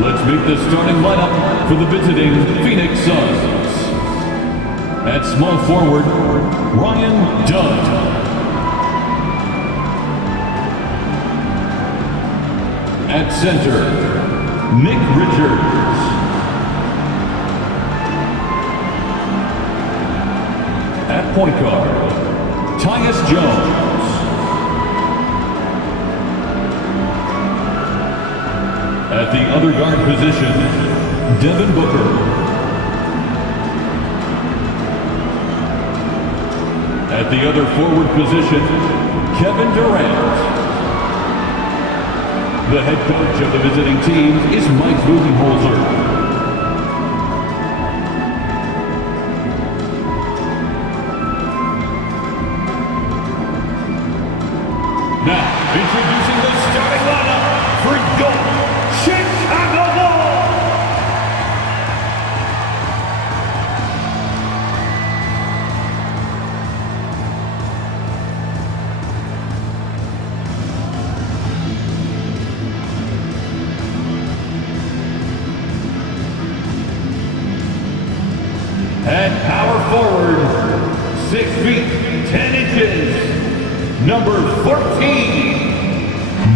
Let's meet the starting lineup for the visiting Phoenix Suns. At small forward, Ryan Dudd. At center, Nick Richards. At point guard, Tyus Jones. At the other guard position, Devin Booker. At the other forward position, Kevin Durant. The head coach of the visiting team is Mike Budenholzer. Now, introducing the starting lineup for your Chicago Bulls. At power forward, 6 feet, 10 inches, number 14,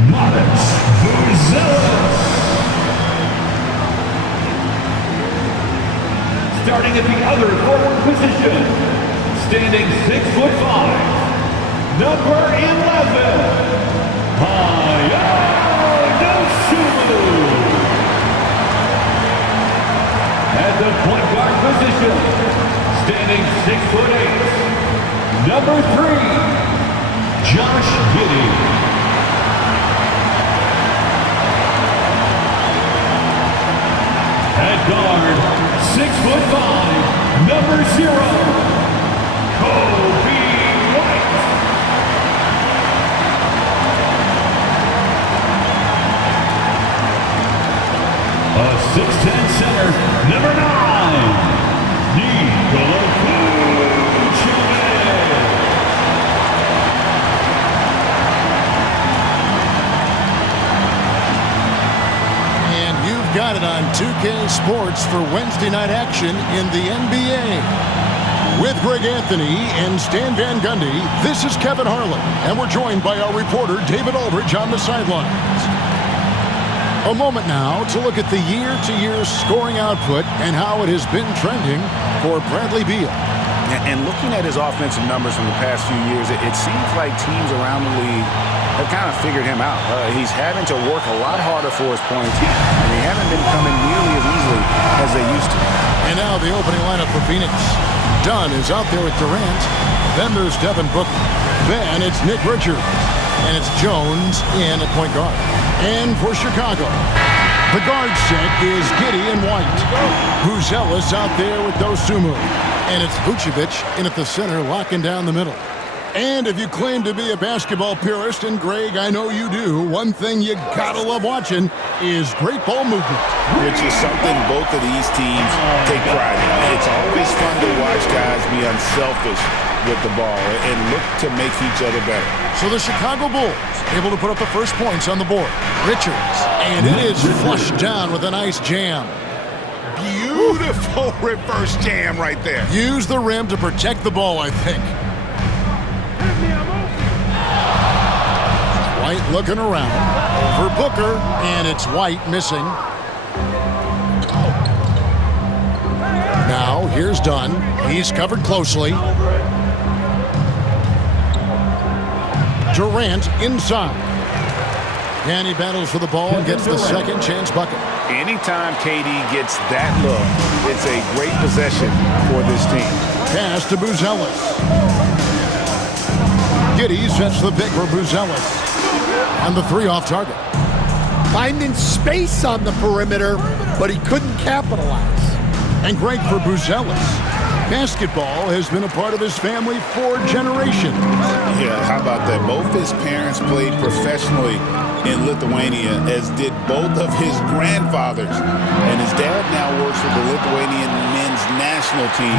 Matas Buzelis. Starting at the other forward position, standing 6'5", number 11, Ayo Dosunmu. At the point guard position, standing 6'8", number 3, Josh Giddey. At guard, 6'5", number 0, Kobe White. A 6'10" center, number 9, Nikola Vucevic. And you've got it on 2K Sports for Wednesday night action in the NBA. With Greg Anthony and Stan Van Gundy, this is Kevin Harlan, and we're joined by our reporter David Aldridge on the sidelines. A moment now to look at the year-to-year scoring output and how it has been trending for Bradley Beal. And looking at his offensive numbers from the past few years, it seems like teams around the league have kind of figured him out. He's having to work a lot harder for his points, and they haven't been coming nearly as easily as they used to. And now the opening lineup for Phoenix. Dunn is out there with Durant. Then there's Devin Booker. Then it's Nick Richards. And it's Jones in at point guard. And for Chicago, the guard set is Giddey and White. Buzelis out there with Dosunmu. And it's Vucevic in at the center, locking down the middle. And if you claim to be a basketball purist, and Greg, I know you do, one thing you gotta love watching is great ball movement. Which is something both of these teams take pride in. It's always fun to watch guys be unselfish with the ball and look to make each other better. So the Chicago Bulls able to put up the first points on the board. Richards, and it is flushed down with a nice jam. Beautiful reverse jam right there. Use the rim to protect the ball, I think. White looking around over Booker, and it's White missing. Now here's Dunn. He's covered closely. Durant inside. And he battles for the ball and gets the second chance bucket. Anytime KD gets that look, it's a great possession for this team. Pass to Buzelis. Giddey sets the pick for Buzelis. And the three off target. Finding space on the perimeter, but he couldn't capitalize. And great for Buzelis. Basketball has been a part of his family for generations. Yeah, how about that? Both his parents played professionally in Lithuania, as did both of his grandfathers. And his dad now works with the Lithuanian men's national team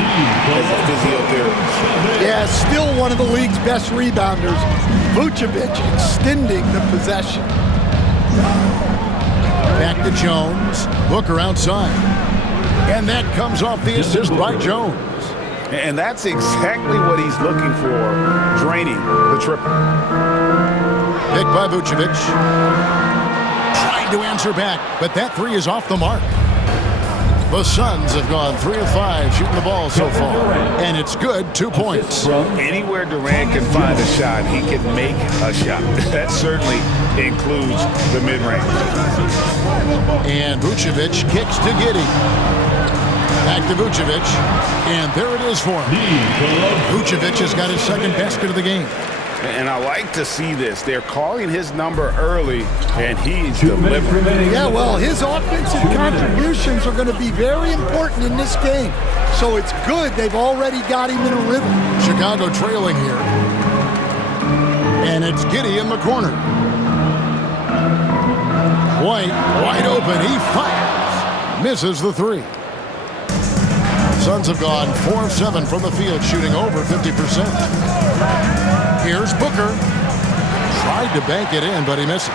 as a physiotherapist. Yeah, still one of the league's best rebounders. Vucevic extending the possession. Back to Jones. Booker outside. And that comes off the assist by Jones. And that's exactly what he's looking for, draining the triple. Picked by Vucevic. Trying to answer back, but that three is off the mark. The Suns have gone 3 of 5 shooting the ball so far, and it's good, 2 points. Anywhere Durant can find a shot, he can make a shot. That certainly includes the mid-range. And Vucevic kicks to Giddey. Back to Vucevic, and there it is for him. Vucevic has got his second basket of the game. And I like to see this. They're calling his number early, and he's delivering. Yeah, well, his offensive contributions are going to be very important in this game. So it's good they've already got him in a rhythm. Chicago trailing here. And it's Giddey in the corner. White, wide open. He fires. Misses the three. Suns have gone 4 of 7 from the field, shooting over 50%. Here's Booker. Tried to bank it in, but he misses.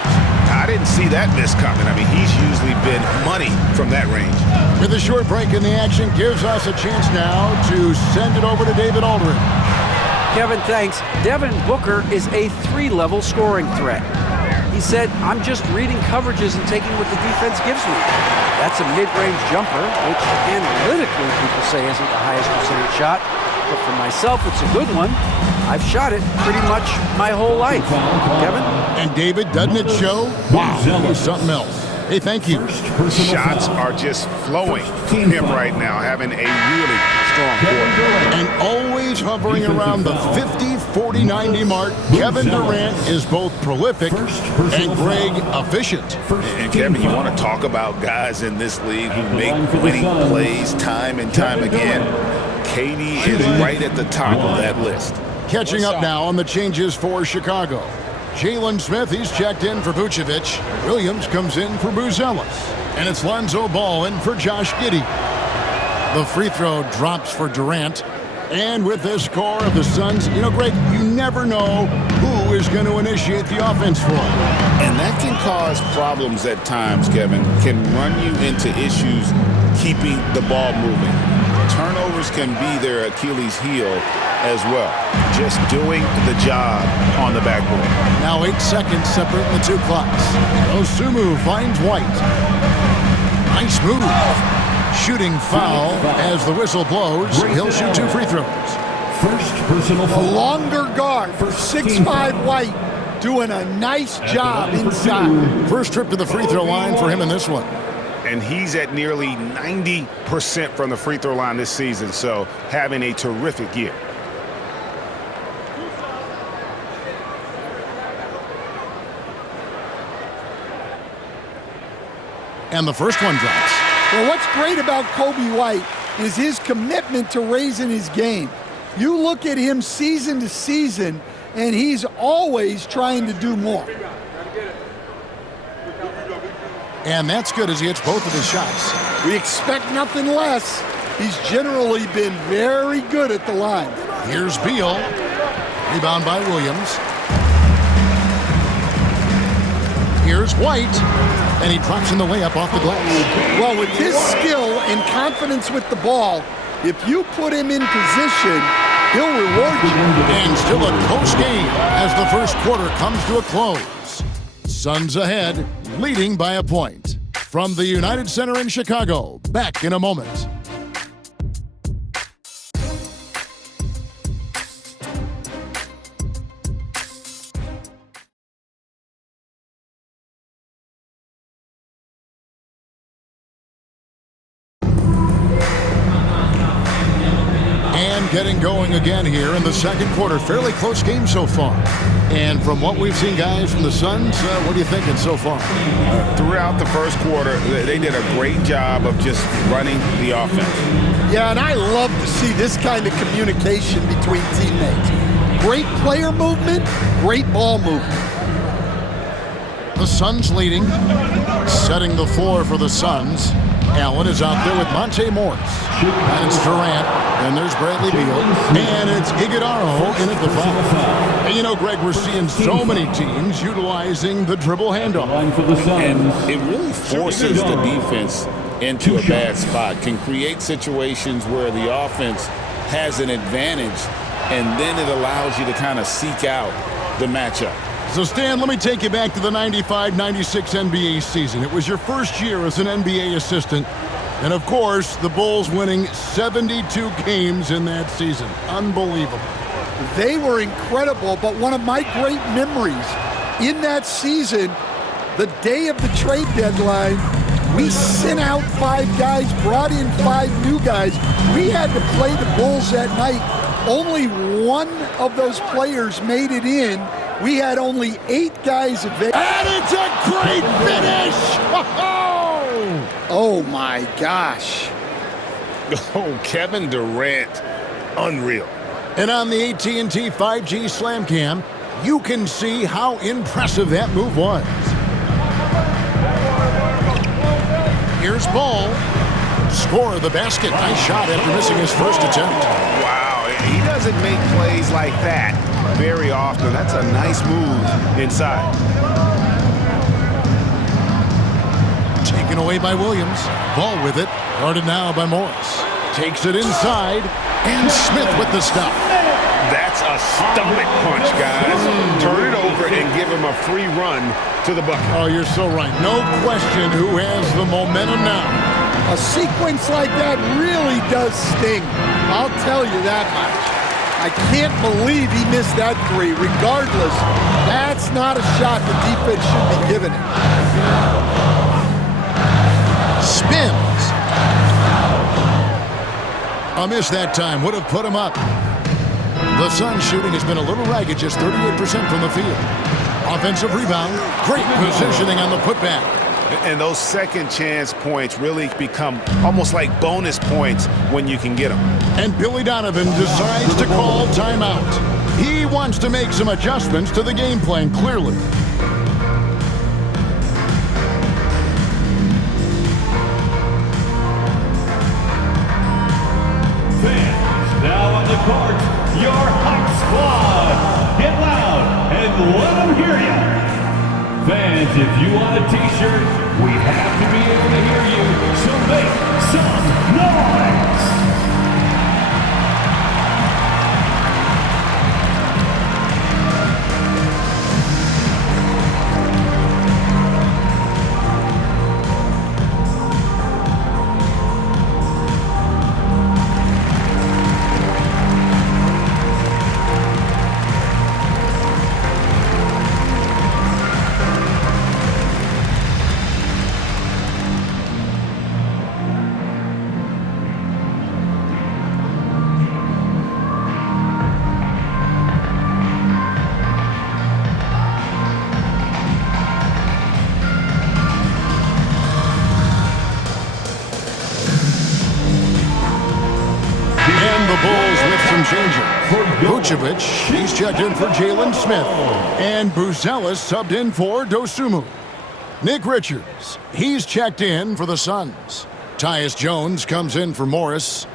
I didn't see that miss coming. I mean, he's usually been money from that range. With a short break in the action, gives us a chance now to send it over to David Aldridge. Kevin, thanks. Devin Booker is a 3-level scoring threat. He said, I'm just reading coverages and taking what the defense gives me. That's a mid-range jumper, which analytically people say isn't the highest percentage shot. But for myself, it's a good one. I've shot it pretty much my whole life. Kevin? And David, doesn't it show? Wow, he's something else. Hey, thank you. Shots are just flowing from him right now, having a really strong quarter. And always hovering around the 50, 40, 90 mark, Kevin Durant is both prolific and Greg efficient. And Kevin, you want to talk about guys in this league who make winning plays time and time again. KD is right at the top of that list. Catching up now on the changes for Chicago. Jalen Smith, he's checked in for Vucevic. Williams comes in for Buzelis. And it's Lonzo Ball in for Josh Giddey. The free throw drops for Durant. And with this score of the Suns, Greg, you never know who is going to initiate the offense for him. And that can cause problems at times, Kevin. Can run you into issues keeping the ball moving. Turnovers can be their Achilles heel as well. Just doing the job on the backboard. Now 8 seconds separating the two clocks. Osumu finds White. Nice move. Shooting foul as the whistle blows. He'll shoot 2 free throws. First personal A foul. longer guard for 6'5" White, doing a nice job inside. First trip to the free throw line for him in this one. And he's at nearly 90% from the free throw line this season, so having a terrific year. And the first one drops. Well, what's great about Kobe White is his commitment to raising his game. You look at him season to season, and he's always trying to do more. And that's good as he hits both of his shots. We expect nothing less. He's generally been very good at the line. Here's Beal. Rebound by Williams. Here's White. And he drops in the layup off the glass. Well, with his skill and confidence with the ball, if you put him in position, he'll reward you. And still a close game as the first quarter comes to a close. Suns ahead, leading by a point. From the United Center in Chicago, back in a moment. Getting going again here in the second quarter. Fairly close game so far. And from what we've seen, guys, from the Suns, what are you thinking so far? Throughout the first quarter, they did a great job of just running the offense. Yeah, and I love to see this kind of communication between teammates. Great player movement, great ball movement. The Suns leading, setting the floor for the Suns. Allen is out there with Monte Morris. And it's Durant. And there's Bradley Beal. And it's Iguodala in at the foul. And you know, Greg, we're seeing so many teams utilizing the dribble handoff. Line for the And Suns. it really forces the defense into a bad spot, can create situations where the offense has an advantage, and then it allows you to kind of seek out the matchup. So, Stan, let me take you back to the 95-96 NBA season. It was your first year as an NBA assistant. And, of course, the Bulls winning 72 games in that season. Unbelievable. They were incredible, but one of my great memories in that season, the day of the trade deadline, we sent out 5 guys, brought in 5 new guys. We had to play the Bulls that night. Only one of those players made it in. We had only 8 guys available. And it's a great finish! Oh my gosh. Oh, Kevin Durant, unreal. And on the AT&T 5G Slam Cam, you can see how impressive that move was. Here's Ball. Score the basket. Nice shot after missing his first attempt. Wow, he doesn't make plays like that very often. That's a nice move inside. Taken away by Williams. Ball with it. Guarded now by Morris. Takes it inside. And Smith with the stop. That's a stomach punch, guys. Turn it over and give him a free run to the bucket. Oh, you're so right. No question who has the momentum now. A sequence like that really does sting. I'll tell you that much. I can't believe he missed that 3. Regardless, that's not a shot the defense should be giving him. Spins. A miss that time. Would have put him up. The Suns shooting has been a little ragged, just 38% from the field. Offensive rebound. Great positioning on the putback. And those second chance points really become almost like bonus points when you can get them. And Billy Donovan decides to call timeout. He wants to make some adjustments to the game plan, clearly. Fans, now on the court, your hype squad. Get loud and let them hear you. Fans, if you want a t-shirt, we have to be able to hear you, so make some noise! Vucevic, he's checked in for Jalen Smith. And Buzelis subbed in for Dosunmu. Nick Richards, he's checked in for the Suns. Tyus Jones comes in for Morris.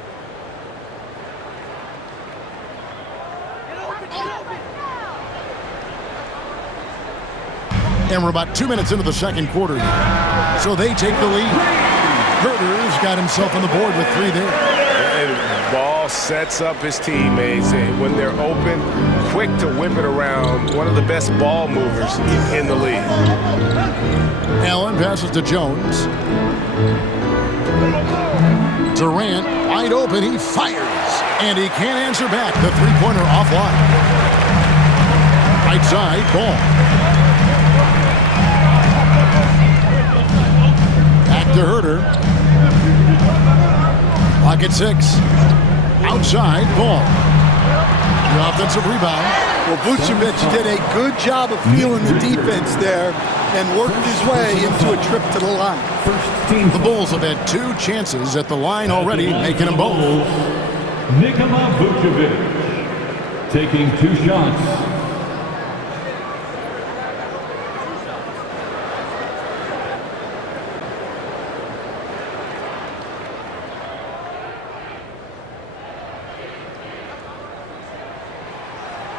And we're about 2 minutes into the second quarter here. So they take the lead. Herter's got himself on the board with 3 there. Ball sets up his teammates, and when they're open, quick to whip it around. One of the best ball movers in the league. Allen passes to Jones. Durant, wide open, he fires. And he can't answer back. The three-pointer offline. Right side, Ball. Back to Herter. Clock at 6. Outside, Ball. The offensive rebound. Well, Vucevic did a good job of feeling the defense there and worked his way into a trip to the line. The Bulls have had 2 chances at the line already, making them both. Nikola Vucevic taking 2 shots.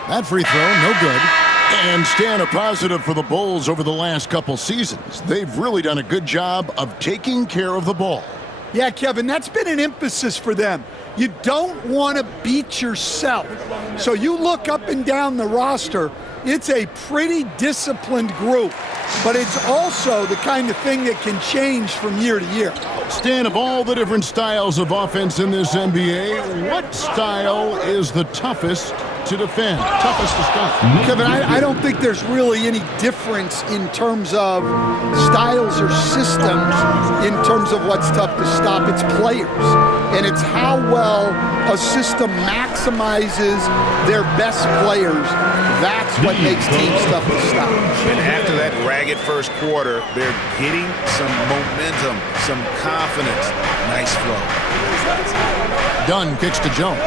That free throw, no good. And staying a positive for the Bulls over the last couple seasons. They've really done a good job of taking care of the ball. Yeah, Kevin, that's been an emphasis for them. You don't want to beat yourself. So you look up and down the roster, it's a pretty disciplined group, but it's also the kind of thing that can change from year to year. Stan, of all the different styles of offense in this NBA, what style is the toughest to defend, toughest to stop? Kevin, I don't think there's really any difference in terms of styles or systems in terms of what's tough to stop. It's players, and it's how well a system maximizes their best players. That's what makes teams tough to stop. And after that ragged first quarter, they're getting some momentum, some confidence. Nice flow. Dunn kicks to Jones.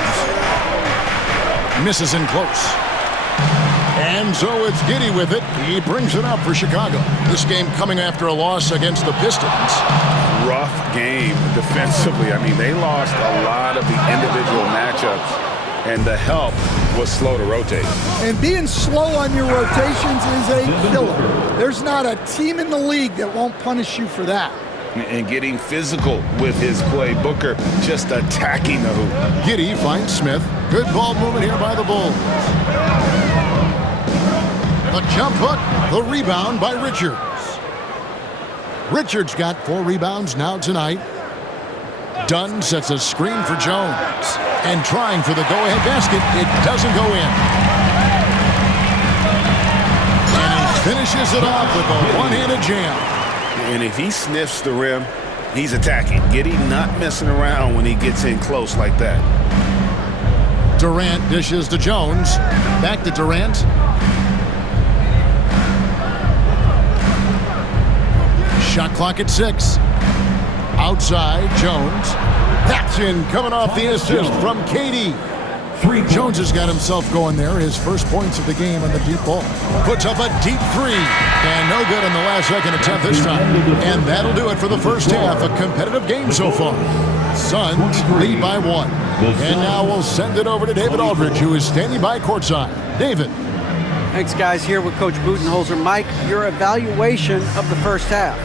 Misses in close. And so it's Giddey with it. He brings it up for Chicago. This game coming after a loss against the Pistons. Rough game defensively. I mean, they lost a lot of the individual matchups, and the help was slow to rotate. And being slow on your rotations is a killer. There's not a team in the league that won't punish you for that. And getting physical with his play. Booker just attacking the hoop. Giddey finds Smith. Good ball movement here by the Bulls. The jump hook, the rebound by Richards. Richards got 4 rebounds now tonight. Dunn sets a screen for Jones. And trying for the go-ahead basket, it doesn't go in. And he finishes it off with a one-handed jam. And if he sniffs the rim, he's attacking. Giddey not messing around when he gets in close like that. Durant dishes to Jones. Back to Durant. Shot clock at 6. Outside, Jones. That's in, coming off the assist from KD. Jones has got himself going there. His first points of the game on the deep ball. Puts up a deep 3. And no good in the last second attempt this time. And that'll do it for the first half. A competitive game so far. Suns lead by 1. And now we'll send it over to David Aldridge, who is standing by courtside. David. Thanks, guys. Here with Coach Budenholzer. Mike, your evaluation of the first half.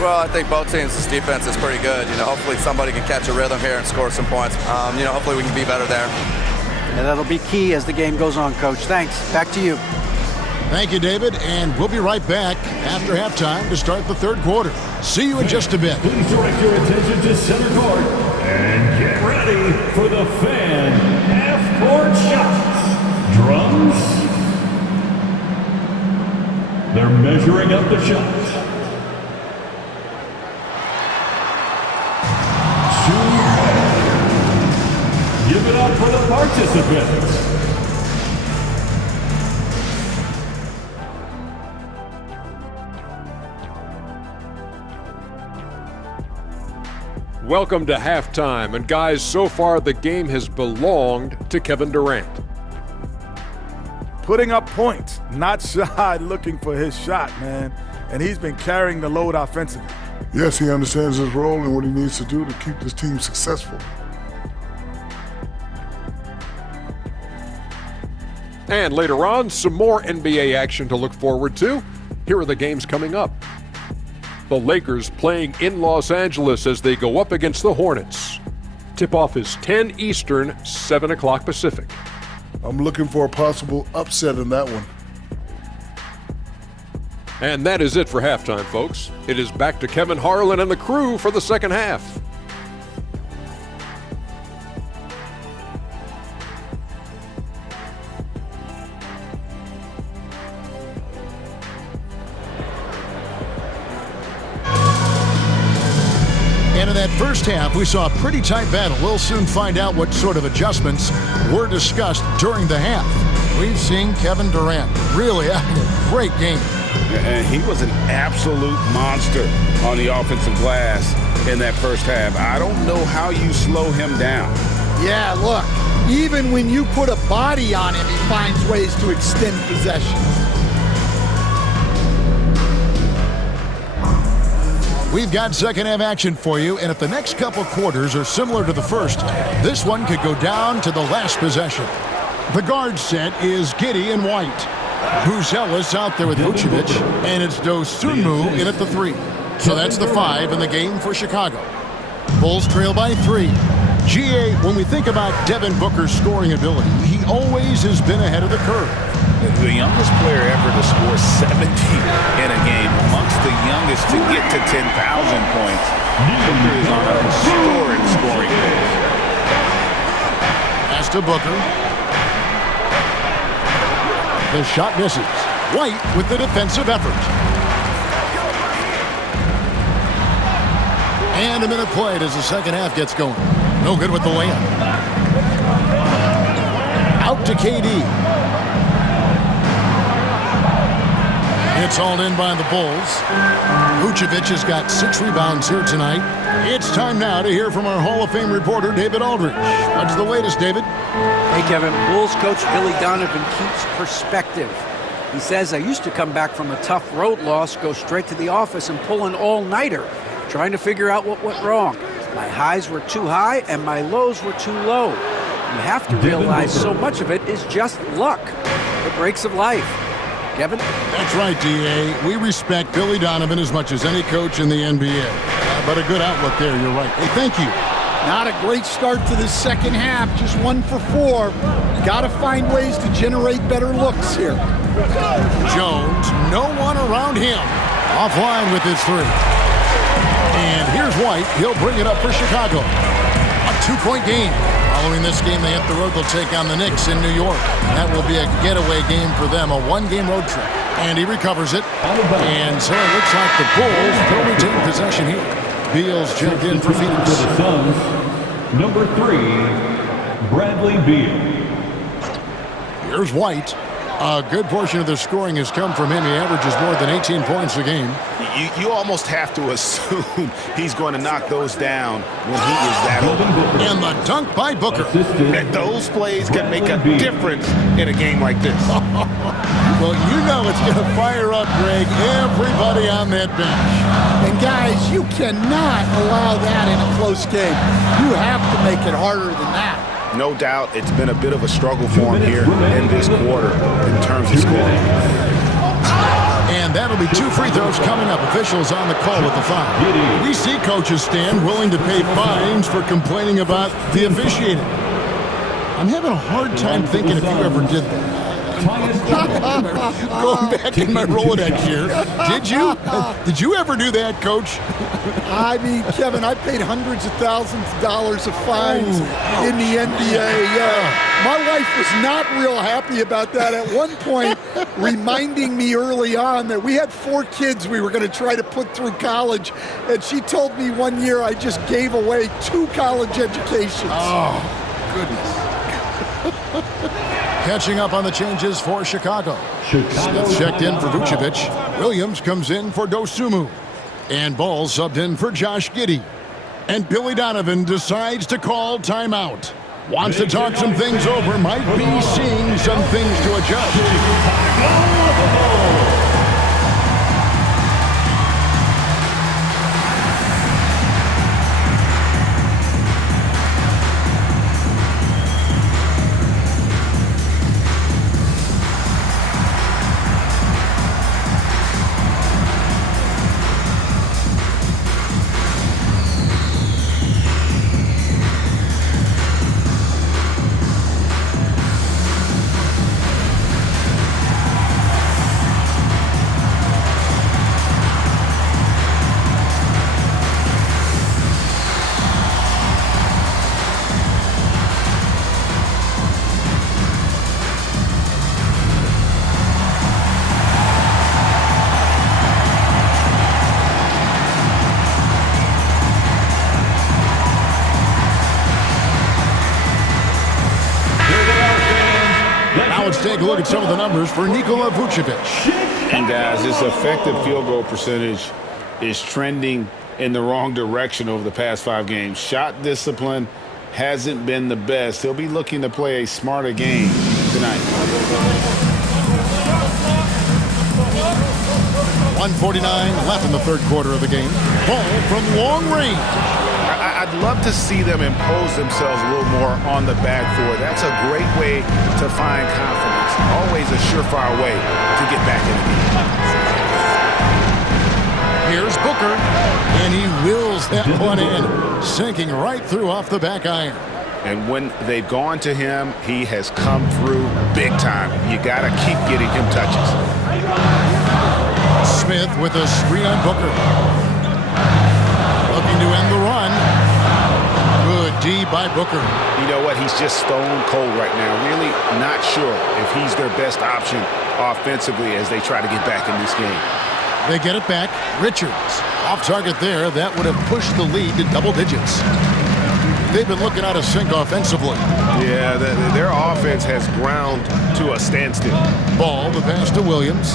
Well, I think both teams' defense is pretty good. Hopefully somebody can catch a rhythm here and score some points. Hopefully we can be better there. And that'll be key as the game goes on, Coach. Thanks. Back to you. Thank you, David. And we'll be right back after halftime to start the third quarter. See you in just a bit. Please direct your attention to center court and get ready for the fan half-court shots. Drums. They're measuring up the shots. 2. Give it up for the participants. Welcome to halftime, and guys, so far the game has belonged to Kevin Durant. Putting up points, not shy looking for his shot, man. And he's been carrying the load offensively. Yes, he understands his role and what he needs to do to keep this team successful. And later on, some more NBA action to look forward to. Here are the games coming up. The Lakers playing in Los Angeles as they go up against the Hornets. Tip-off is 10 Eastern, 7 o'clock Pacific. I'm looking for a possible upset in that one. And that is it for halftime, folks. It is back to Kevin Harlan and the crew for the second half. And in that first half, we saw a pretty tight battle. We'll soon find out what sort of adjustments were discussed during the half. We've seen Kevin Durant really having a great game. And he was an absolute monster on the offensive glass in that first half. I don't know how you slow him down. Yeah, look, even when you put a body on him, he finds ways to extend possession. We've got second half action for you, and if the next couple quarters are similar to the first, this one could go down to the last possession. The guard set is Giddey and White. Buzelis out there with Vucevic, and it's Dosunmu in at the 3. So that's the 5 in the game for Chicago. Bulls trail by 3. GA, when we think about Devin Booker's scoring ability, he always has been ahead of the curve. The youngest player ever to score 70 in a game, amongst the youngest to get to 10,000 points. Booker is on a historic scoring pace. Pass to Booker. The shot misses. White with the defensive effort. And a minute played as the second half gets going. No good with the layup. Out to KD. It's hauled in by the Bulls. Vucevic has got 6 rebounds here tonight. It's time now to hear from our Hall of Fame reporter, David Aldridge. What's the latest, David? Hey, Kevin. Bulls coach Billy Donovan keeps perspective. He says, I used to come back from a tough road loss, go straight to the office and pull an all-nighter, trying to figure out what went wrong. My highs were too high and my lows were too low. You have to realize so much of it is just luck, the breaks of life. Kevin? That's right, D.A. We respect Billy Donovan as much as any coach in the NBA. But a good outlook there, you're right. Hey, thank you. Not a great start to the second half, just 1 for 4. Got to find ways to generate better looks here. Jones, no one around him. Offline with his 3. And here's White. He'll bring it up for Chicago. A 2-point game. Following this game, they hit the road. They'll take on the Knicks in New York. That will be a getaway game for them, a 1-game road trip. And he recovers it. And so it looks like the Bulls will retain possession here. Beal's checked in for Phoenix. For the Suns, number 3, Bradley Beal. Here's White. A good portion of the scoring has come from him. He averages more than 18 points a game. You almost have to assume he's going to knock those down when he is that open. And the dunk by Booker. And those plays can make a difference in a game like this. Well, you know it's going to fire up, Greg, everybody on that bench. And guys, you cannot allow that in a close game. You have to make it harder than that. No doubt it's been a bit of a struggle for him here in this quarter in terms of scoring. And that'll be 2 free throws coming up. Officials on the call with the foul. We see coaches stand willing to pay fines for complaining about the officiating. I'm having a hard time thinking if you ever did that. Going back in my Rolodex here. Did you? Did you ever do that, Coach? I mean, Kevin, I paid hundreds of thousands of dollars of fines in the NBA. My wife was not real happy about that at one point, reminding me early on that we had 4 kids we were going to try to put through college, and she told me one year I just gave away 2 college educations. Oh, goodness. Catching up on the changes for Chicago. Smith checked in for Vucevic. Williams comes in for Dosunmu. And Ball subbed in for Josh Giddey. And Billy Donovan decides to call timeout. Wants to talk some things over. Might be seeing some things to adjust. Let's take a look at some of the numbers for Nikola Vucevic. And guys, his effective field goal percentage is trending in the wrong direction over the past 5 games. Shot discipline hasn't been the best. He'll be looking to play a smarter game tonight. 1:49 left in the third quarter of the game. Ball from long range. I I'd love to see them impose themselves a little more on the back four. That's a great way to find confidence. Always a surefire way to get back in the game. Here's Booker, and he wheels that one in, sinking right through off the back iron. And when they've gone to him, he has come through big time. You got to keep getting him touches. Smith with a screen on Booker. Looking to end the run. Good D by Booker. You know what? He's just stone cold right now. Really not sure if he's their best option offensively as they try to get back in this game. They get it back. Richards off target there. That would have pushed the lead to double digits. They've been looking out of sync offensively. Yeah, their offense has ground to a standstill. Ball, the pass to Williams.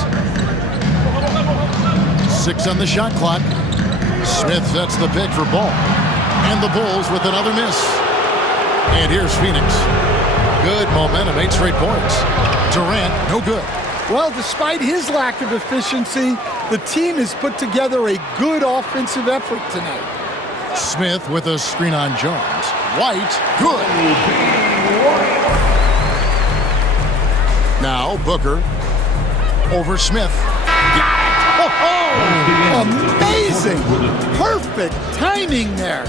6 on the shot clock. Smith sets the pick for Ball. And the Bulls with another miss. And here's Phoenix. Good momentum, 8 straight points. Durant, no good. Well, despite his lack of efficiency, the team has put together a good offensive effort tonight. Smith with a screen on Jones. White, good. Now Booker over Smith. Amazing! Perfect timing there.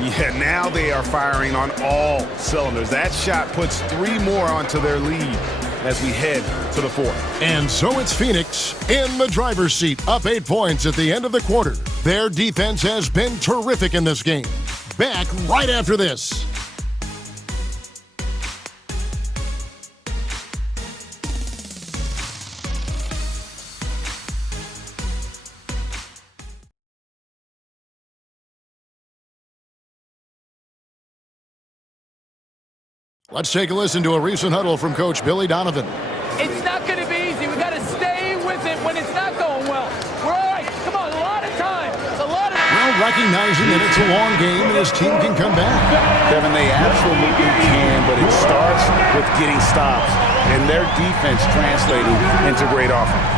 Yeah, now they are firing on all cylinders. That shot puts 3 more onto their lead as we head to the 4th. And so it's Phoenix in the driver's seat, up 8 points at the end of the quarter. Their defense has been terrific in this game. Back right after this. Let's take a listen to a recent huddle from Coach Billy Donovan. It's not going to be easy. We got to stay with it when it's not going well. We're all right. Come on, a lot of time. It's a lot of time. Well, recognizing that it's a long game and his team can come back. Kevin, they absolutely can, but it starts with getting stops and their defense translating into great offense.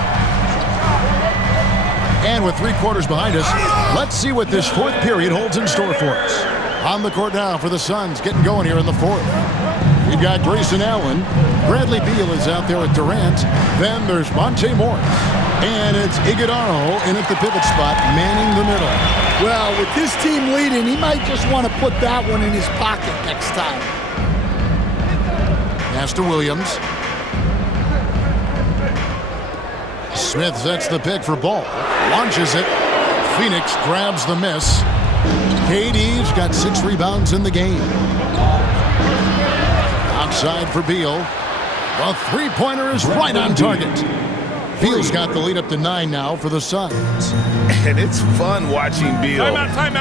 And with 3 quarters behind us, let's see what this 4th period holds in store for us. On the court now for the Suns, getting going here in the 4th. We've got Grayson Allen. Bradley Beal is out there with Durant. Then there's Monte Morris. And it's Iguodala in at the pivot spot, manning the middle. Well, with his team leading, he might just want to put that one in his pocket next time. Pass to Williams. Smith sets the pick for Ball. Launches it. Phoenix grabs the miss. KD's got 6 rebounds in the game. Outside for Beal. The 3-pointer is right on target. Beal's got the lead up to 9 now for the Suns. And it's fun watching Beal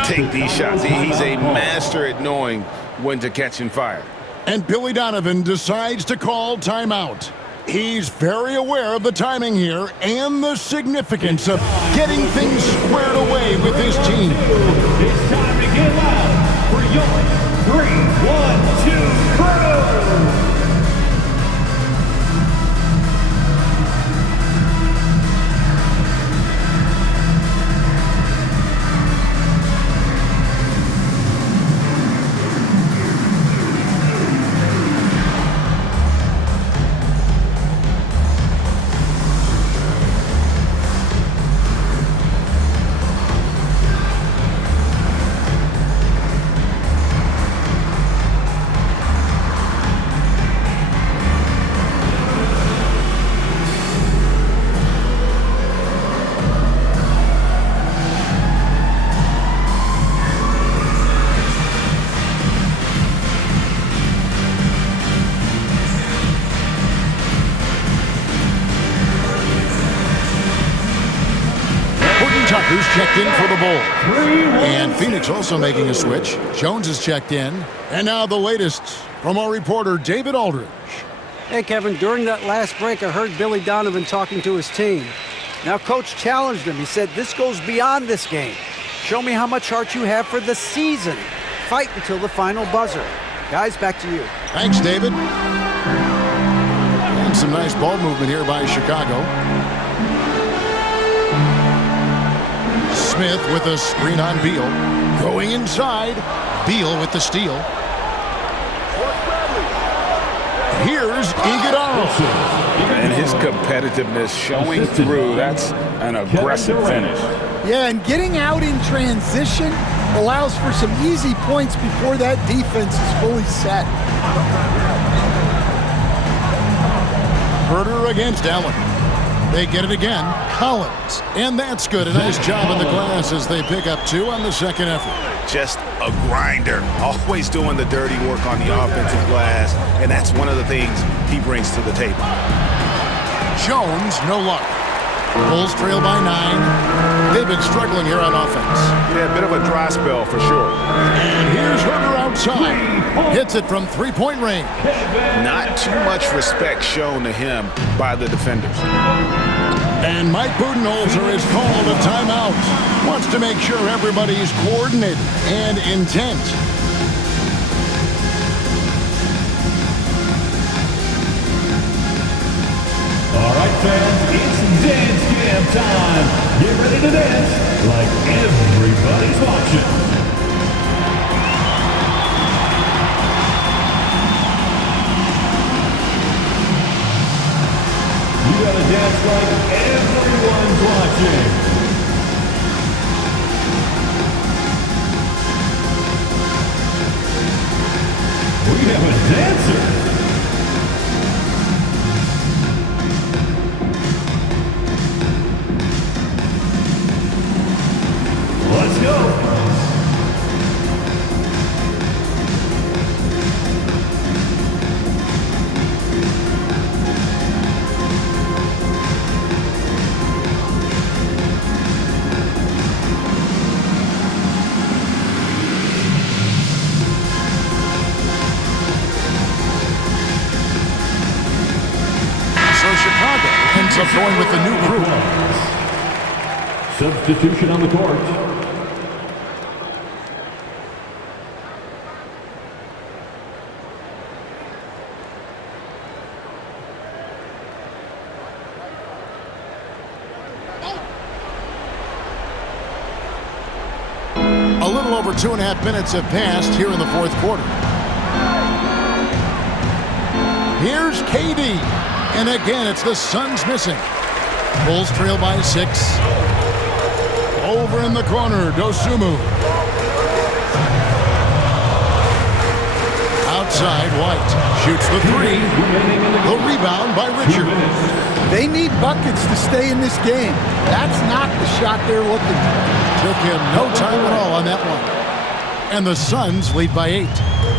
take these shots. He's a master at knowing when to catch and fire. And Billy Donovan decides to call timeout. He's very aware of the timing here and the significance of getting things squared away with his team. It's time to get loud for your 3-1-2 crew. Tucker's checked in for the Bull. And Phoenix also making a switch. Jones is checked in. And now the latest from our reporter, David Aldridge. Hey, Kevin, during that last break, I heard Billy Donovan talking to his team. Now, Coach challenged him. He said, this goes beyond this game. Show me how much heart you have for the season. Fight until the final buzzer. Guys, back to you. Thanks, David. And some nice ball movement here by Chicago. Smith with a screen on Beal. Going inside. Beal with the steal. Here's Iguodala. And his competitiveness showing through. That's an aggressive finish. Yeah, and getting out in transition allows for some easy points before that defense is fully set. Herter against Allen. They get it again. Collins. And that's good. A nice job on the glass as they pick up 2 on the second effort. Just a grinder. Always doing the dirty work on the offensive glass. And that's one of the things he brings to the table. Jones, no luck. Bulls trail by 9. They've been struggling here on offense. Yeah, a bit of a dry spell for sure. And here's Herter outside. Hits it from three-point range. Not too much respect shown to him by the defenders. And Mike Budenholzer has called a timeout. Wants to make sure everybody's coordinated and intent. All right, fans, it's dance jam time. Get ready to dance like everybody's watching. You gotta dance like everyone's watching. We have a dancer. Let's go. So Chicago ends up going with the new group. Substitution on the court. A little over 2.5 minutes have passed here in the fourth quarter. Here's KD. And again, it's the Suns missing. Bulls trail by 6. Over in the corner, Dosunmu. Outside, White shoots the 3. The rebound by Richard. They need buckets to stay in this game. That's not the shot they're looking for. Took him no time at all on that one. And the Suns lead by 8.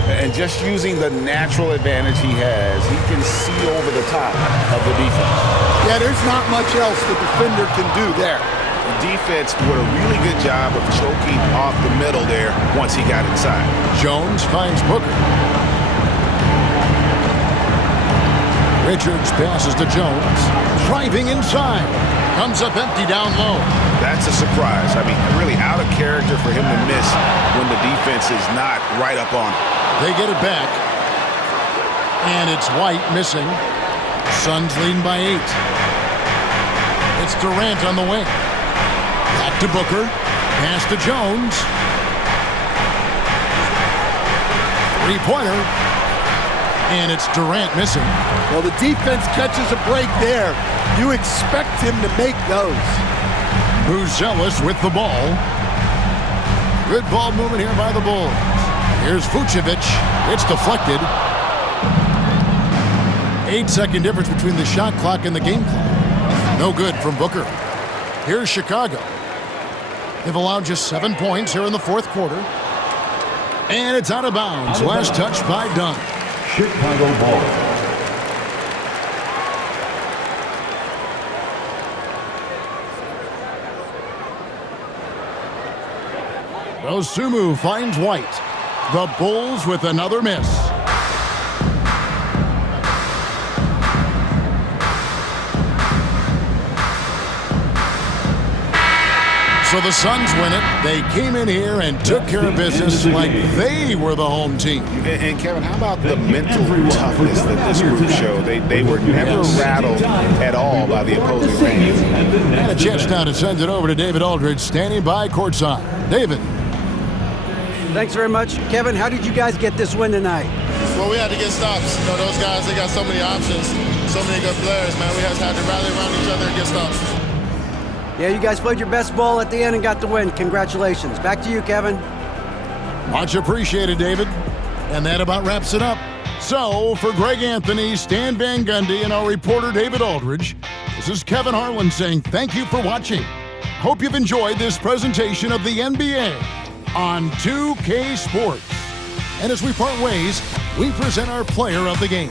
And just using the natural advantage he has, he can see over the top of the defense. Yeah, there's not much else the defender can do there. The defense did a really good job of choking off the middle there once he got inside. Jones finds Booker. Richards passes to Jones. Driving inside. Comes up empty down low. That's a surprise. I mean, really out of character for him to miss when the defense is not right up on him. They get it back. And it's White missing. Suns leading by 8. It's Durant on the wing. Back to Booker. Pass to Jones. Three-pointer. And it's Durant missing. Well, the defense catches a break there. You expect him to make those. Buzelis with the ball. Good ball movement here by the Bulls. Here's Vucevic. It's deflected. 8-second difference between the shot clock and the game clock. No good from Booker. Here's Chicago. They've allowed just 7 points here in the fourth quarter. And it's out of bounds. Last touch by Dunn. Chicago ball. Dosunmu finds White. The Bulls with another miss. So the Suns win it. They came in here and took care of business like they were the home team. And Kevin, how about the mental toughness that this group showed? They were never rattled at all by the opposing fans. And a chance now to send it over to David Aldridge, standing by courtside. David. Thanks very much. Kevin, how did you guys get this win tonight? Well, we had to get stops. You know, those guys, they got so many options, so many good players, man. We just had to rally around each other and get stops. Yeah, you guys played your best ball at the end and got the win. Congratulations. Back to you, Kevin. Much appreciated, David. And that about wraps it up. So, for Greg Anthony, Stan Van Gundy, and our reporter David Aldridge, this is Kevin Harlan saying thank you for watching. Hope you've enjoyed this presentation of the NBA on 2K Sports. And as we part ways, we present our player of the game.